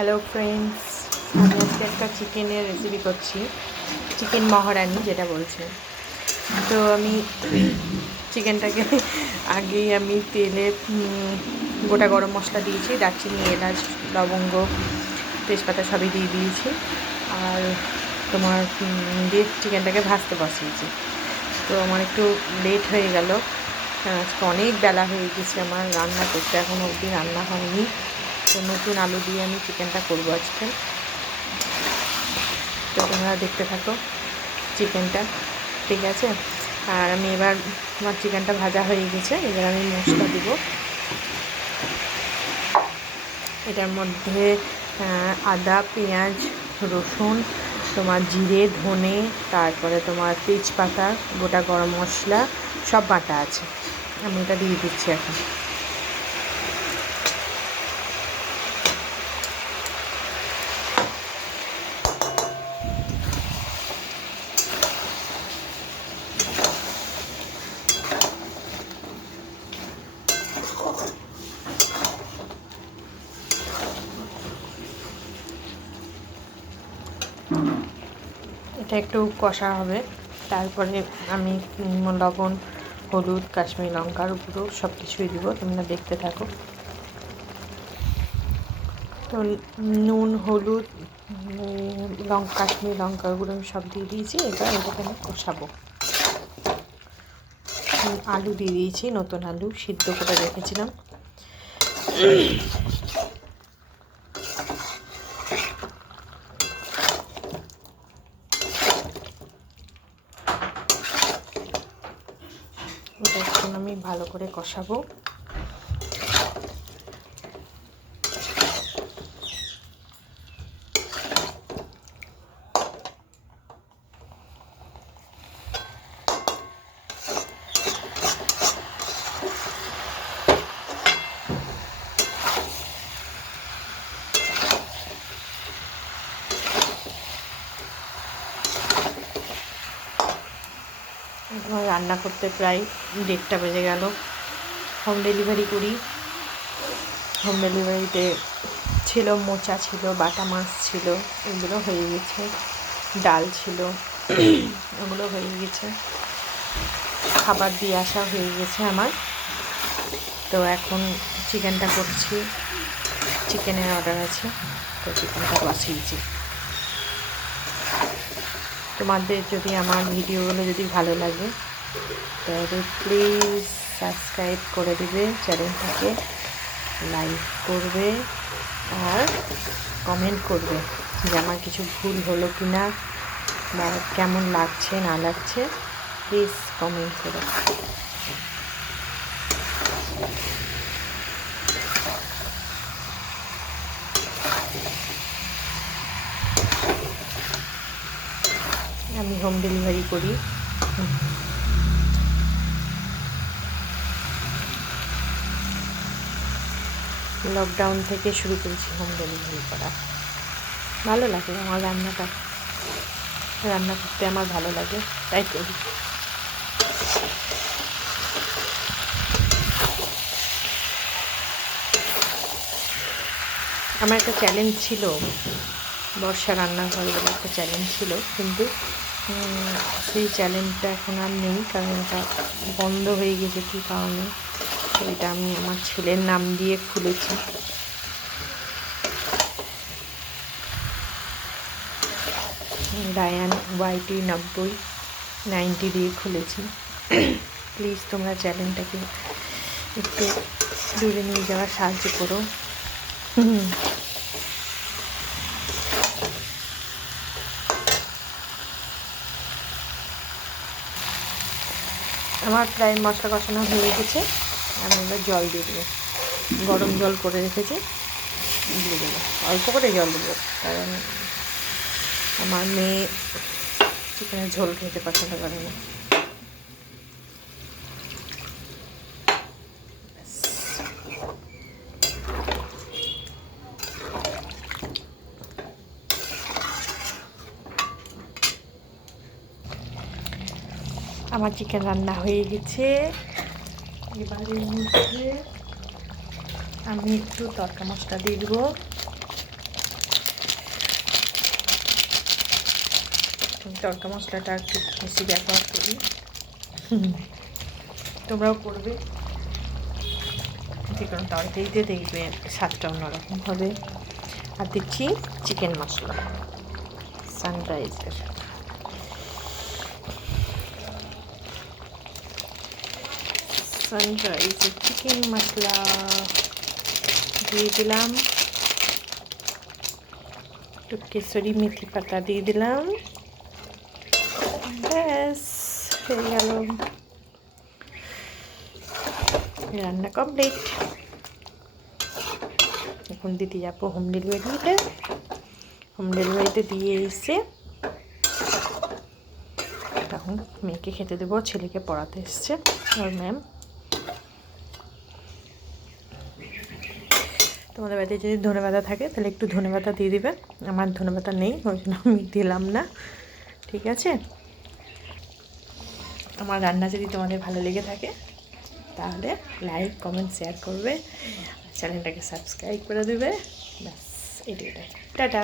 Hello friends, আমি আজকে একটা চিকেনের রেসিপি করছি, চিকেন মহারানি যেটা বলছে। তো আমি চিকেনটাকে আগেই আমি তেলে গোটা গরম মশলা দিয়েছি, দারচিনি, এলাচ, লবঙ্গ, তেজপাতা সবই দিয়ে দিয়েছি। আর তোমার দিয়ে চিকেনটাকে ভাজতে বসিয়েছি। তো আমার একটু লেট হয়ে গেল, আজকে অনেক বেলা হয়ে গেছে আমার রান্না করতে, এখনও অবধি রান্না হয়নি। তো নতুন আলু দিয়ে আমি চিকেনটা করবো আজকে। তো তোমরা দেখতে থাকো চিকেনটা, ঠিক আছে? আর আমি এবার আমার চিকেনটা ভাজা হয়ে গেছে, এবার আমি মশলা দিব। এটার মধ্যে আদা, পেঁয়াজ, রসুন, তোমার জিরে, ধনে, তারপরে তোমার তেজপাতা, গোটা গরম মশলা সব বাটা আছে। আমি এটা দিয়ে দিচ্ছি এখন। এটা একটু কষা হবে, তারপরে আমি লবণ, হলুদ, কাশ্মীরি লঙ্কার গুঁড়ো সব কিছুই দিব। তোমরা দেখতে থাকো। তো নুন, হলুদ, কাশ্মীরি লঙ্কার গুঁড়ো আমি সব দিয়ে দিয়েছি। এবার এটাকে আমি কষাবো। আলু দিয়ে দিয়েছি, নতুন আলু সিদ্ধ করে রেখেছিলাম। এটা এখন আমি ভালো করে কষাবো। আমার রান্না করতে প্রায় 1:30 বেজে গেল। হোম ডেলিভারি করি। হোম ডেলিভারিতে ছিল মোচা, ছিল বাটা মাছ, ছিল এগুলো হয়ে গেছে। ডাল ছিল, ওগুলো হয়ে গেছে। খাবার দিয়ে আসা হয়ে গেছে আমার। তো এখন চিকেনটা করছি, চিকেনের অর্ডার আছে, তো চিকেনটা বসিয়েছি। তোমাদের যদি আমার ভিডিওগুলো যদি ভালো লাগে তাহলে প্লিজ সাবস্ক্রাইব করে দেবে, চ্যানেলটাকে লাইক করবে আর কমেন্ট করবে যে আমার কিছু ভুল হলো কি না, বা কেমন লাগছে না লাগছে, প্লিজ কমেন্ট করো। আমি হোম ডেলিভারি করি। লকডাউন থেকে শুরু করেছি হোম ডেলিভারি করা। ভালো লাগে আমার রান্না করতে আমার ভালো লাগে, তাই করি। আমার একটা চ্যালেঞ্জ ছিল, বর্ষা রান্নাঘর বলে একটা চ্যালেঞ্জ ছিল, কিন্তু সেই চ্যালেঞ্জটা এখন আর নেই, কারণ এটা বন্ধ হয়ে গেছে কী কারণে। তো এটা আমি আমার ছেলের নাম দিয়ে খুলেছি। রায়ান YT 90 দিয়ে খুলেছি। প্লিজ তোমরা চ্যানেলটাকে একটু দূরে নিয়ে যাওয়ার সাহায্য করো। আমার প্রায় মশলা কষানো হয়ে গেছে। আমি এবার জল দিয়ে দেবো, গরম জল করে রেখেছি, দিয়ে দেবো। অল্প করে জল দেবো, কারণ আমার মেয়ে চিকেনের ঝোল খেতে পছন্দ করে না। আমার চিকেন রান্না হয়ে গেছে। এবারের মধ্যে আমি একটু তড়কা মশলা দিয়ে দেবো। তড়কা মশলাটা একটু বেশি ব্যবহার করি, তোমরাও করবে। যে কোনো তরকারিতে দেখবে স্বাদটা অন্যরকম হবে। আর দিচ্ছি চিকেন মশলা সানরাইজের। সানরাইজের চিকেন মশলা দিয়ে দিলাম, একটু কেশরি মেথি পাতা দিয়ে দিলাম, ব্যাস হয়ে গেল, রান্না কমপ্লিট। এখন দিতে যাবো হোম ডেলিভারিতে। হোম ডেলিভারিতে দিয়ে এসে তখন মেয়েকে খেতে দেবো, ছেলেকে পড়াতে এসছে ওর ম্যাম। তোমাদের বাড়িতে যদি ধনেপাতা থাকে তাহলে একটু ধনেপাতা দিয়ে দিবে, আমার ধনেপাতা নেই ওই জন্য আমি দিলাম না, ঠিক আছে। আমার রান্না যদি তোমাদের ভালো লেগে থাকে তাহলে লাইক কমেন্ট শেয়ার করবে, চ্যানেলটাকে সাবস্ক্রাইব করে দেবে, ব্যাস এটাই। টাটা।